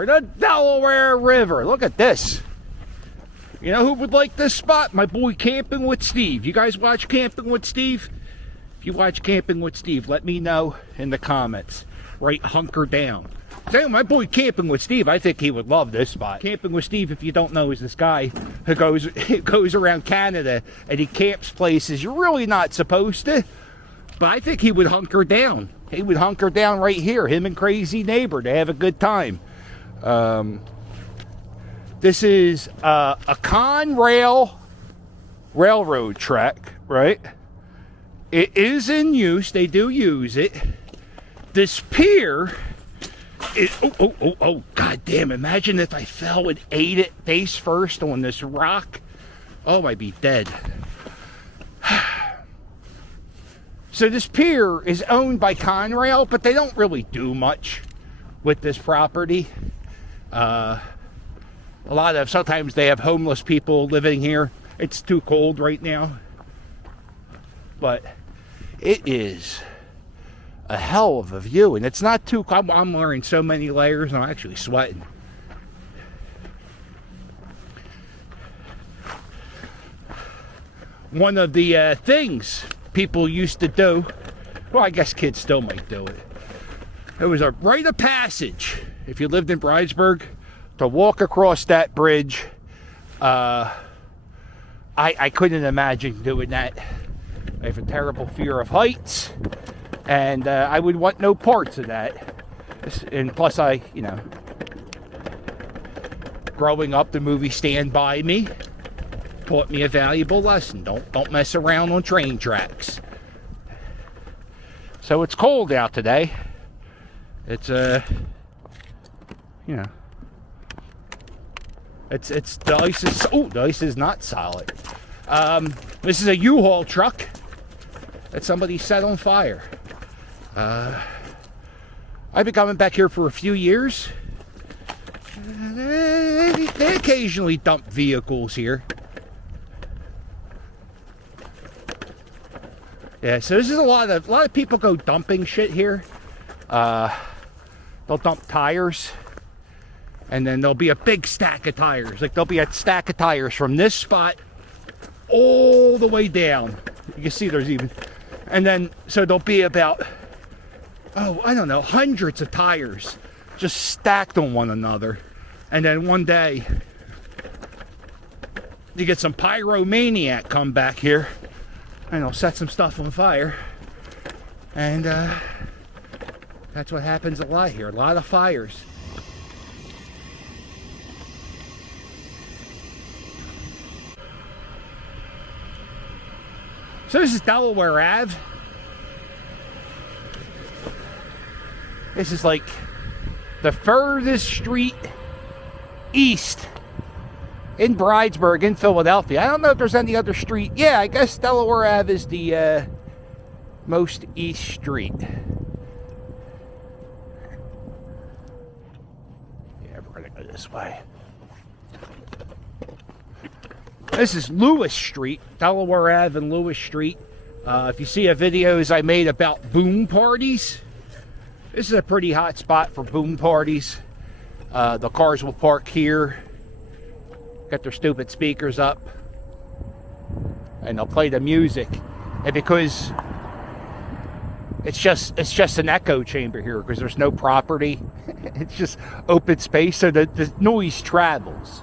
River, the Delaware River. Look at this. You know who would like this spot? My boy Camping with Steve. You guys watch Camping with Steve? If you watch Camping with Steve, let me know in the comments. Right, hunker down. Damn, my boy Camping with Steve, I think he would love this spot. Camping with Steve, if you don't know, is this guy who goes around Canada and he camps places you're really not supposed to. But I think he would hunker down. He would hunker down right here, him and Crazy Neighbor, to have a good time. This is a Conrail railroad track, right? It is in use. They do use it. This pier is... Oh, God damn. Imagine if I fell and ate it face first on this rock. Oh, I'd be dead. So this pier is owned by Conrail, but they don't really do much with this property. Sometimes they have homeless people living here. It's too cold right now. But it is a hell of a view. And it's not too cold. I'm wearing so many layers and I'm actually sweating. One of the things people used to do, well, I guess kids still might do it. It was a rite of passage, if you lived in Bridesburg, to walk across that bridge. I couldn't imagine doing that. I have a terrible fear of heights, and I would want no parts of that. And plus, growing up, the movie Stand By Me taught me a valuable lesson. Don't mess around on train tracks. So it's cold out today. It's the ice is not solid. This is a U-Haul truck that somebody set on fire. I've been coming back here for a few years. They occasionally dump vehicles here. Yeah, so this is a lot of people go dumping shit here. They'll dump tires, and then there'll be a big stack of tires. Like, there'll be a stack of tires from this spot all the way down. You can see there's even, and then, so there'll be about, I don't know, hundreds of tires just stacked on one another. And then one day, you get some pyromaniac come back here, and they'll set some stuff on fire. And that's what happens a lot here. A lot of fires. So this is Delaware Ave. This is like the furthest street east in Bridesburg, in Philadelphia. I don't know if there's any other street. Yeah, I guess Delaware Ave is the most east street. Yeah, we're gonna go this way. This is Lewis Street, Delaware Ave and Lewis Street. If you see videos I made about boom parties, this is a pretty hot spot for boom parties. The cars will park here, got their stupid speakers up, and they'll play the music. And because it's just an echo chamber here, because there's no property, it's just open space, so the noise travels.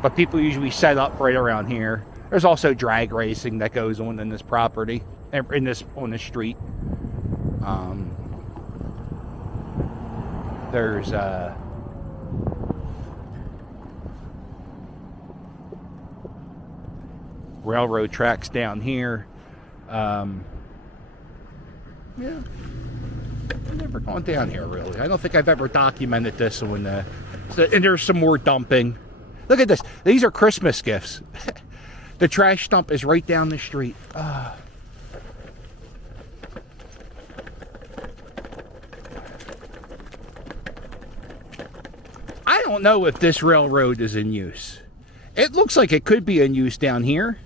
But people usually set up right around here. There's also drag racing that goes on in this property, on this street. There's railroad tracks down here. Yeah, I've never gone down here really. I don't think I've ever documented this one. And there's some more dumping. Look at this. These are Christmas gifts. The trash dump is right down the street. I don't know if this railroad is in use. It looks like it could be in use down here.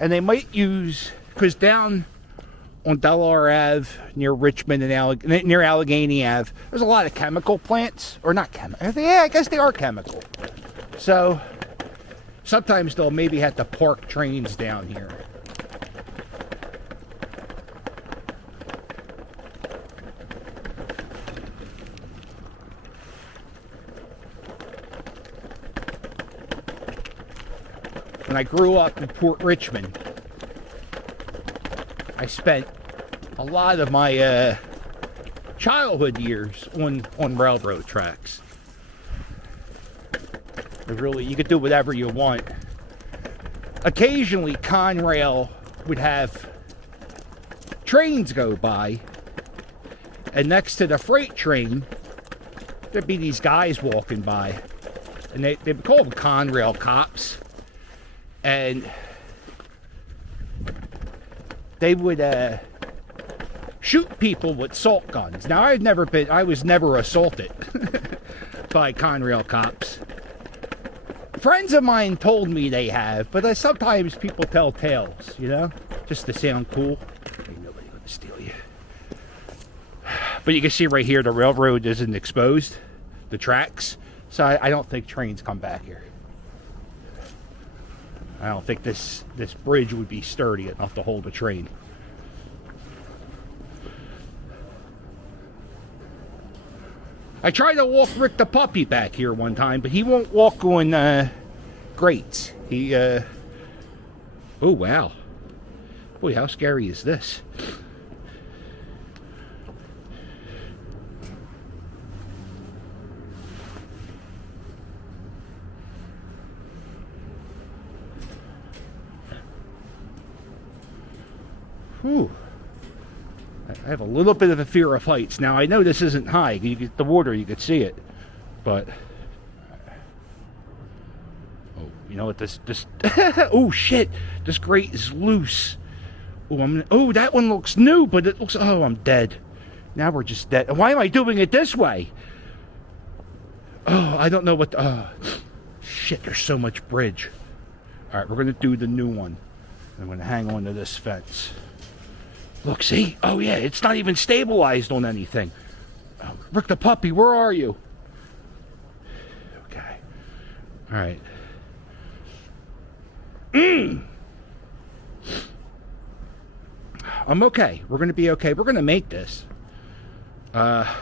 And they might use, because down on Delaware Ave near Richmond and near Allegheny Ave, there's a lot of chemical plants, or not chemical. Yeah, I guess they are chemical. So sometimes they'll maybe have to park trains down here. When I grew up in Port Richmond, I spent a lot of my childhood years on railroad tracks. You could do whatever you want. Occasionally, Conrail would have trains go by, and next to the freight train, there'd be these guys walking by, and they would call them Conrail cops, and they would shoot people with salt guns. Now, I was never assaulted by Conrail cops. Friends of mine told me they have, but sometimes people tell tales, you know, just to sound cool. Ain't nobody gonna steal you. But you can see right here, the railroad isn't exposed, the tracks, so I don't think trains come back here. I don't think this bridge would be sturdy enough to hold a train. I tried to walk Rick the puppy back here one time, but he won't walk on grates. Oh wow. Boy, how scary is this? Whew. I have a little bit of a fear of heights. Now, I know this isn't high. You get the water, you could see it. But, oh, you know what, this oh, shit. This grate is loose. Oh, that one looks new, but it looks, oh, I'm dead. Now we're just dead. Why am I doing it this way? Oh, I don't know what, shit, there's so much bridge. All right, we're going to do the new one. I'm going to hang on to this fence. Look, see? Oh, yeah, it's not even stabilized on anything. Oh, Rick the puppy, where are you? Okay. All right. I'm okay. We're going to be okay. We're going to make this. I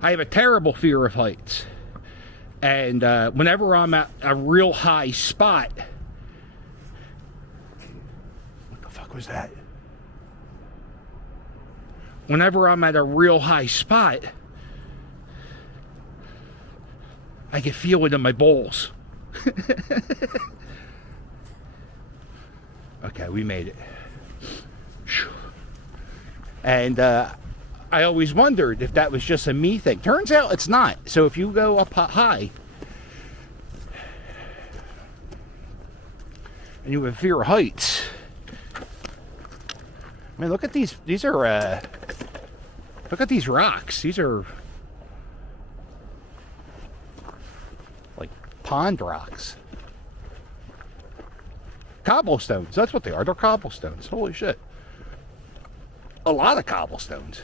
have a terrible fear of heights. And whenever I'm at a real high spot... What the fuck was that? Whenever I'm at a real high spot, I can feel it in my balls. Okay, we made it. And I always wondered if that was just a me thing. Turns out it's not. So if you go up high and you have fear of heights, man, look at these. These are, look at these rocks. These are like pond rocks. Cobblestones. That's what they are. They're cobblestones. Holy shit. A lot of cobblestones.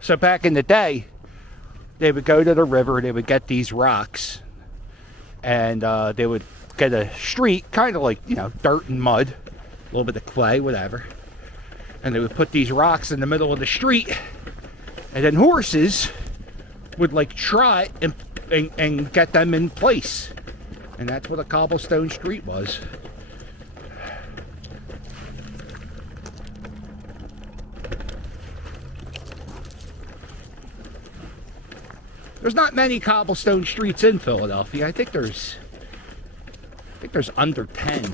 So back in the day, they would go to the river, they would get these rocks, and they would get a street, kind of like, you know, dirt and mud, a little bit of clay, whatever. And they would put these rocks in the middle of the street, and then horses would like trot and get them in place. And that's what a cobblestone street was. There's not many cobblestone streets in Philadelphia. I think there's under 10.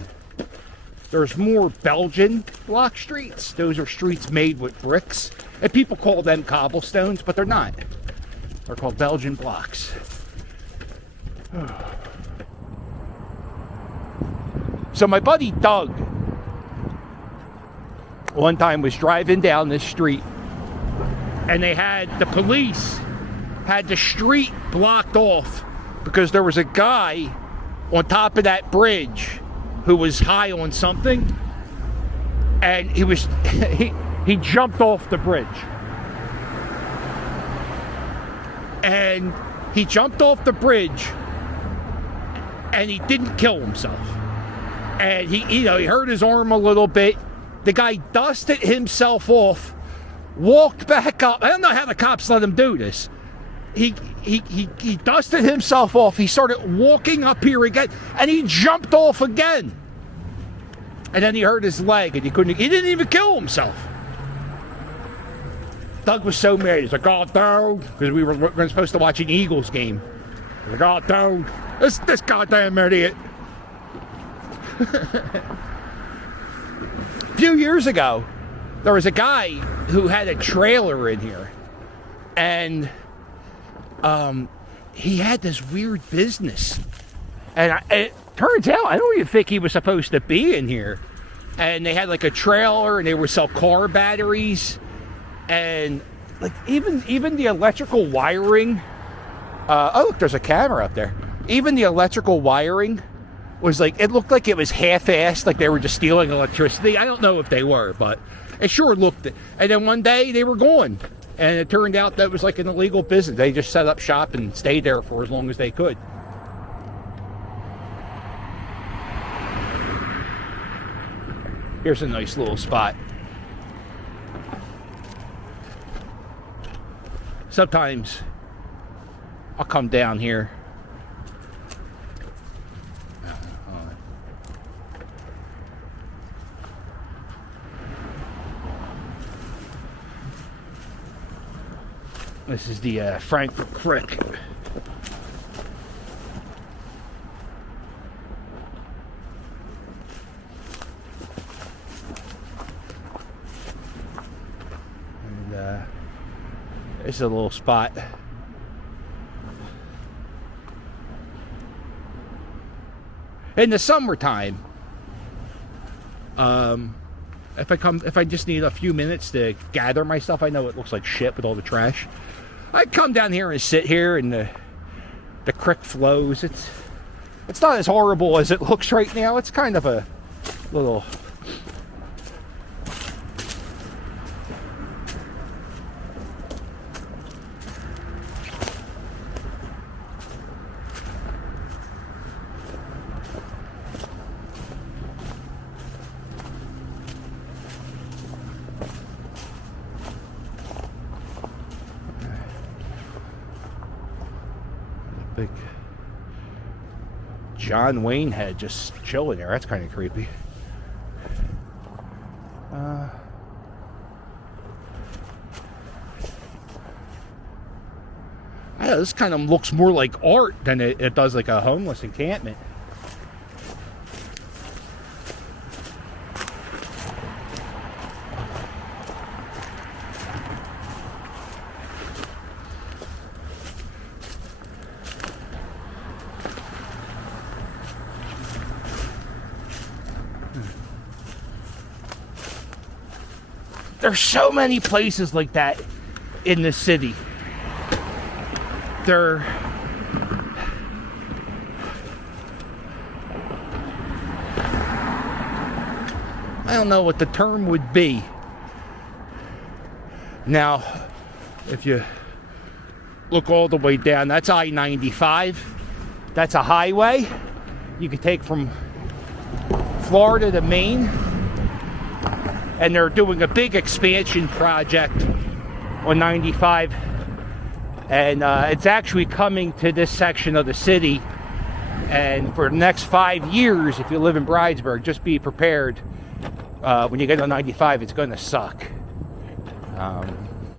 There's more Belgian block streets. Those are streets made with bricks. And people call them cobblestones, but they're not. They're called Belgian blocks. So my buddy Doug one time was driving down this street, and the police had the street blocked off because there was a guy on top of that bridge who was high on something, and he jumped off the bridge. And he jumped off the bridge, and he didn't kill himself. And he hurt his arm a little bit. The guy dusted himself off, walked back up. I don't know how the cops let him do this. He dusted himself off. He started walking up here again, and he jumped off again. And then he hurt his leg, and he didn't even kill himself. Doug was so mad. He's like, "Oh, dude," because we were supposed to watch an Eagles game. He's like, "Oh, dude, this goddamn idiot." A few years ago, there was a guy who had a trailer in here, and he had this weird business. And it turns out, I don't even think he was supposed to be in here. And they had like a trailer, and they would sell car batteries. And like even the electrical wiring. Oh, look, there's a camera up there. Even the electrical wiring was like, it looked like it was half-assed, like they were just stealing electricity. I don't know if they were, but it sure looked it. And then one day they were gone. And it turned out that was like an illegal business. They just set up shop and stayed there for as long as they could. Here's a nice little spot. Sometimes I'll come down here. This is the Frankfurt Creek. And this is a little spot. In the summertime, if I just need a few minutes to gather my stuff, I know it looks like shit with all the trash. I come down here and sit here, and the creek flows. It's not as horrible as it looks right now. It's kind of a little. Big John Wayne head just chilling there. That's kind of creepy. I know, this kind of looks more like art than it does like a homeless encampment. There's so many places like that in the city. I don't know what the term would be. Now, if you look all the way down, that's I-95. That's a highway you could take from Florida to Maine. And they're doing a big expansion project on 95. And it's actually coming to this section of the city. And for the next 5 years, if you live in Bridesburg, just be prepared. When you get on 95, it's going to suck.